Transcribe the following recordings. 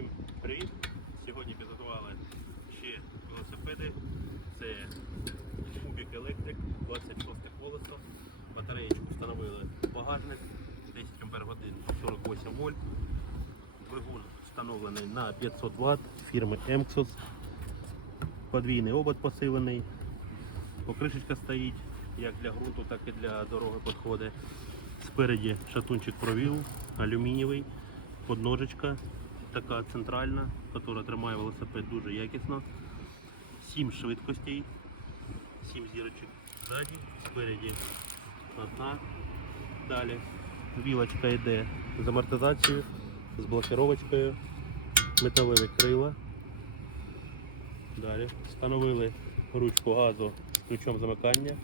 Всім привіт! Сьогодні підготували ще велосипеди. Це Kubik Electric, 26 колесо. Батареєчку встановили багажник 10 Ах 48 вольт. Двигун встановлений на 500 Вт фірми Emxos. Подвійний обод посилений. Покришечка стоїть як для ґрунту, так і для дороги підходить. Спереді шатунчик провів, алюмінієвий, подножечка така центральна, яка тримає велосипед дуже якісно. Сім швидкостей, сім зірочок ззаді, спереді одна. Далі вілочка йде з амортизацією, з блокировочкою, металеві крила. Далі встановили ручку газу ключом замикання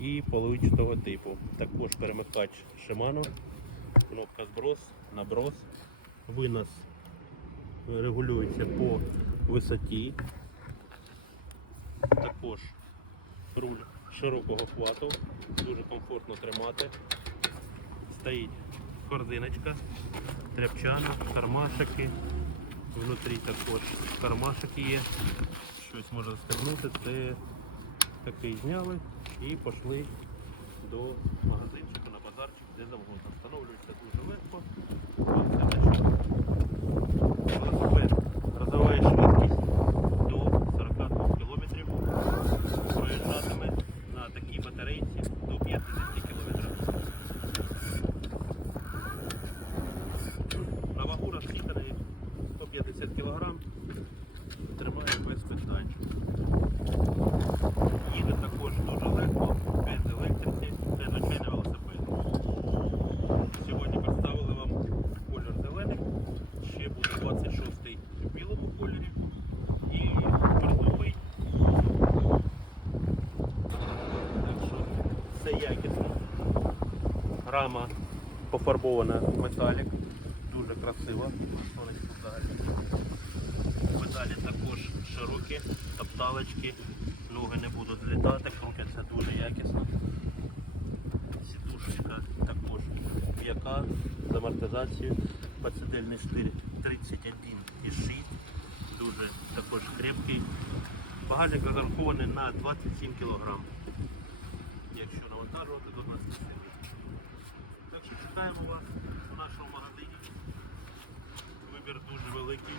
і половичного типу. Також перемикач Shimano, кнопка зброс, наброс, винос регулюється по висоті. Також руль широкого хвату, дуже комфортно тримати. Стоїть корзиночка, тряпчана, кармашики. Внутрі також кармашики є. Щось можна застегнути. Це такий зняли і пішли до магазинчика на базарчик, де завгодно. Встановлюється дуже легко. Це те, що Велосипед розвиває швидкість до 42 км. Проїжджатиме на такій батарейці до 50 км. На вагу розхитаний 150 кг. Тримає без питань. Їде також дуже легко, без електриці, це звичайний велосипед. Сьогодні представили вам колір зелений, ще буде 26-й в білому кольорі і передовий. Так що все якісно. Рама пофарбована в металік, дуже красиво. Педалі також широкі, топталочки, ноги не будуть злітати, крутяться дуже якісно. Сідушечка також м'яка з амортизацією. Пацедельний штир 31,6, дуже також крепкий. Багажник розрахований на 27 кг. Якщо навантажувати, то 27 Так що чекаємо вас у нашому магазині. Вибір дуже великий.